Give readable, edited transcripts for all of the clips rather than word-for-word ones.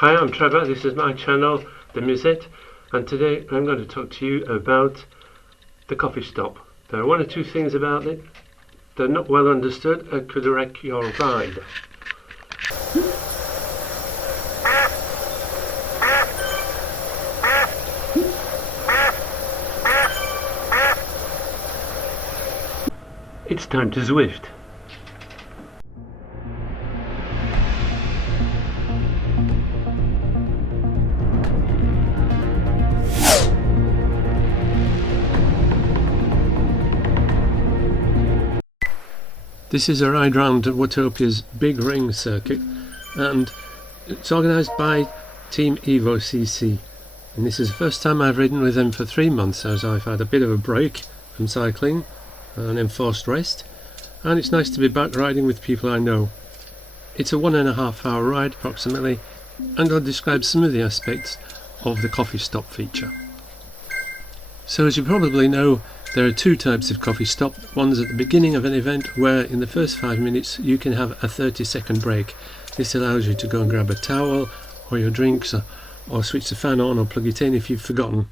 Hi, I'm Trevor. This is my channel, The Musette, and today I'm going to talk to you about the coffee stop. There are one or two things about it that are not well understood and could wreck your ride. It's time to Zwift. This is a ride round Watopia's Big Ring circuit, and it's organised by Team Evo CC. And this is the first time I've ridden with them for 3 months, as I've had a bit of a break from cycling, an enforced rest, and it's nice to be back riding with people I know. It's a 1.5 hour ride approximately, and I'll describe some of the aspects of the coffee stop feature. So as you probably know, there are two types of coffee stop. One's at the beginning of an event where in the first 5 minutes you can have a 30-second break. This allows you to go and grab a towel or your drinks, or switch the fan on or plug it in if you've forgotten.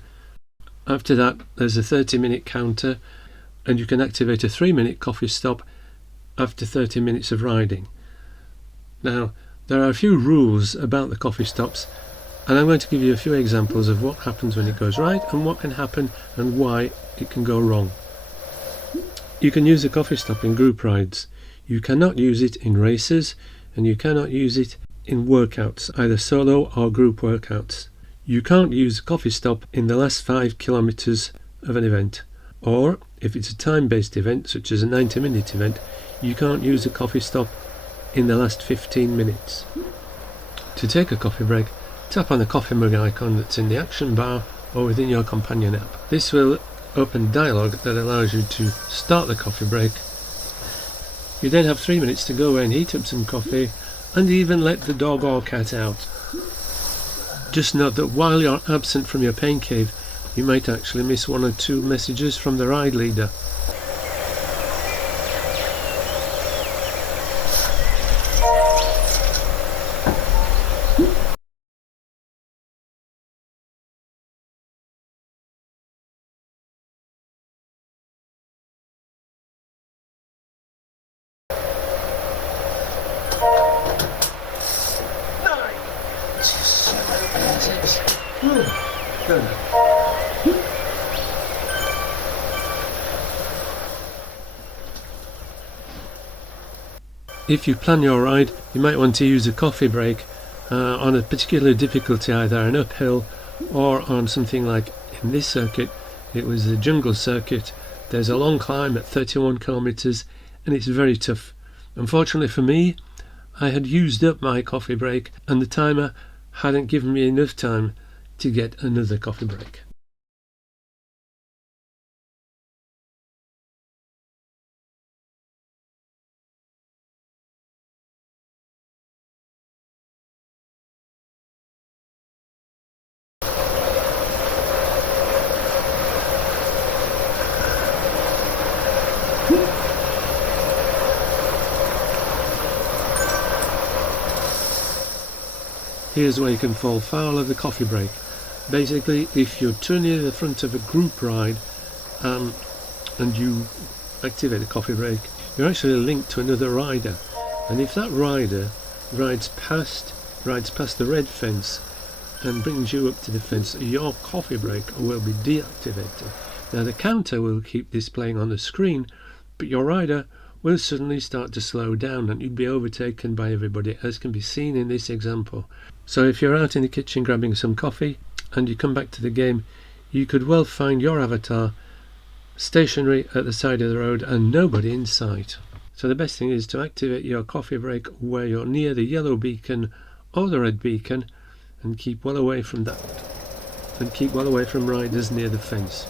After that there's a 30-minute counter, and you can activate a 3-minute coffee stop after 30 minutes of riding. Now there are a few rules about the coffee stops, and I'm going to give you a few examples of what happens when it goes right and what can happen and why it can go wrong. You can use a coffee stop in group rides. You cannot use it in races, and you cannot use it in workouts, either solo or group workouts. You can't use a coffee stop in the last 5 kilometers of an event, or if it's a time-based event such as a 90-minute event, you can't use a coffee stop in the last 15 minutes. To take a coffee break, tap on the coffee mug icon that's in the action bar or within your companion app. This will open dialogue that allows you to start the coffee break. You then have 3 minutes to go away and heat up some coffee, and even let the dog or cat out. Just note that while you're absent from your pain cave, you might actually miss 1 or 2 messages from the ride leader. If you plan your ride, you might want to use a coffee break on a particular difficulty, either an uphill or on something like in this circuit, it was the jungle circuit. There's a long climb at 31 kilometers and it's very tough. Unfortunately for me, I had used up my coffee break and the timer hadn't given me enough time to get another coffee break. Here's where you can fall foul of the coffee break. Basically, if you're too near the front of a group ride and you activate the coffee break, you're actually linked to another rider, and if that rider rides past the red fence and brings you up to the fence, your coffee break will be deactivated. Now the counter will keep displaying on the screen, but your rider will suddenly start to slow down and you'll be overtaken by everybody, as can be seen in this example. So if you're out in the kitchen grabbing some coffee and you come back to the game, you could well find your avatar stationary at the side of the road and nobody in sight. So the best thing is to activate your coffee break where you're near the yellow beacon or the red beacon, and keep well away from that, and keep well away from riders near the fence.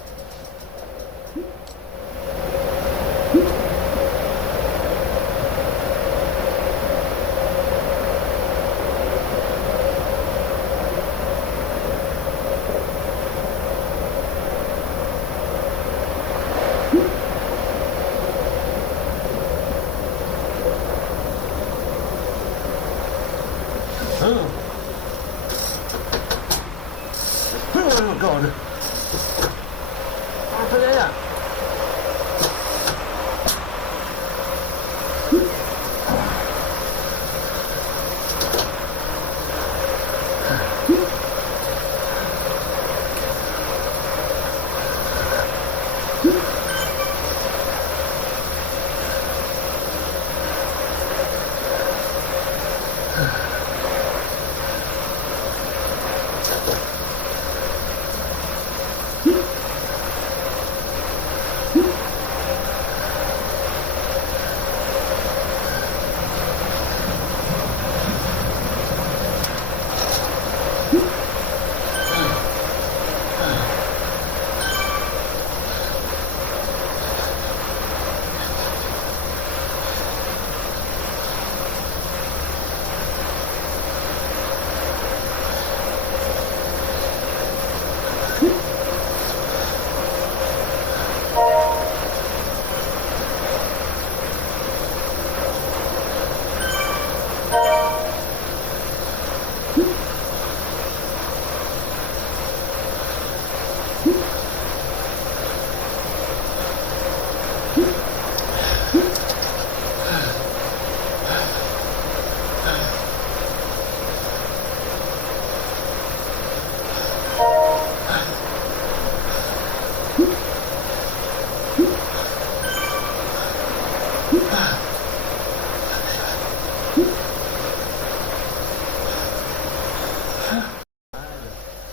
Oh God! Up in there!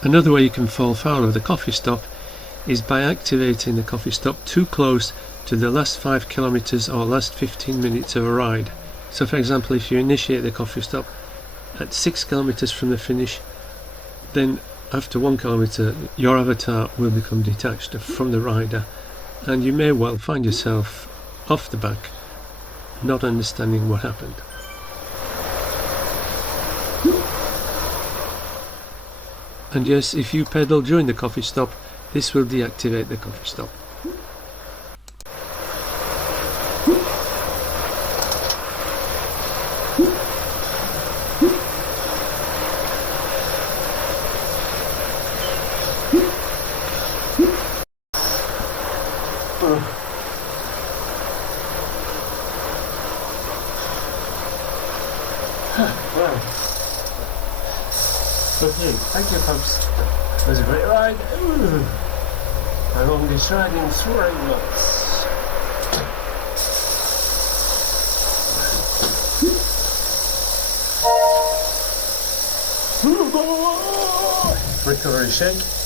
Another way you can fall foul of the coffee stop is by activating the coffee stop too close to the last 5 kilometers or last 15 minutes of a ride. So for example, if you initiate the coffee stop at 6 kilometers from the finish, then after 1 kilometer your avatar will become detached from the rider, and you may well find yourself off the back, not understanding what happened. And yes, if you pedal during the coffee stop, this will deactivate the coffee stop. Okay, thank you folks. It was a great ride. Ooh. My longest ride in 3 months. Recovery shake.